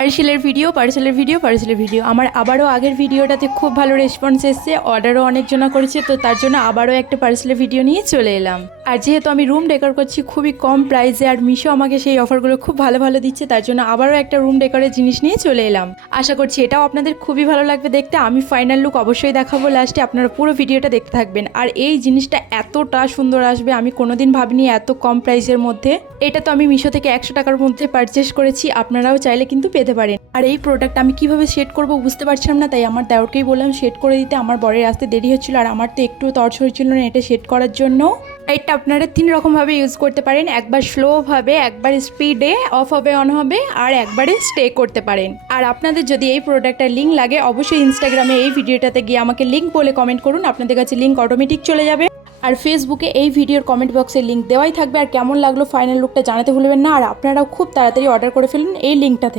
পার্সেলের video আমার আবারও আগের ভিডিওটাতে খুব ভালো রেসপন্স এসছে, অর্ডারও অনেকজনা করেছে, তো তার জন্য আবারও একটা পার্সেলের ভিডিও নিয়ে চলে এলাম। আর যেহেতু আমি রুম ডেকোর করছি খুবই কম প্রাইসে, আর মিশো আমাকে সেই অফারগুলো খুব ভালো ভালো দিচ্ছে, তার জন্য আবারও একটা রুম ডেকোরের জিনিস নিয়ে চলে এলাম। আশা করছি এটাও আপনাদের খুবই ভালো লাগবে দেখতে। আমি ফাইনাল লুক অবশ্যই দেখাবো লাস্টে, আপনারা পুরো ভিডিওটা দেখতে থাকবেন। আর এই জিনিসটা এতটা সুন্দর আসবে আমি কোনোদিন ভাবিনি এত কম প্রাইসের মধ্যে। এটা তো আমি মিশো থেকে 100 টাকার মধ্যে পারচেস করেছি, আপনারাও চাইলে কিন্তু পেতে পারেন। আর এই প্রোডাক্ট আমি কিভাবে সেট করব বুঝতে পারছিলাম না, তাই আমার দেওরকেই বললাম সেট করে দিতে। আমার বরের আসতে দেরি হচ্ছিল আর আমার তো একটু তর্স হচ্ছিল না এটা সেট করার জন্য। এটা আপনারা 3 রকমভাবে ইউজ করতে পারেন, একবার স্লোভাবে, একবার স্পিডে, অফ হবে অন হবে, আর একবারে স্টে করতে পারেন। আর আপনাদের যদি এই প্রোডাক্টটার লিঙ্ক লাগে অবশ্যই ইনস্টাগ্রামে এই ভিডিওটাতে গিয়ে আমাকে লিঙ্ক বলে কমেন্ট করুন, আপনাদের কাছে লিঙ্ক অটোমেটিক চলে যাবে। আর ফেসবুকে এই ভিডিওর কমেন্ট বক্সে লিঙ্ক দেওয়াই থাকবে। আর কেমন লাগলো ফাইনাল লুকটা জানাতে ভুলবেন না। আর আপনারাও খুব তাড়াতাড়ি অর্ডার করে ফেলুন এই লিঙ্কটা থেকে।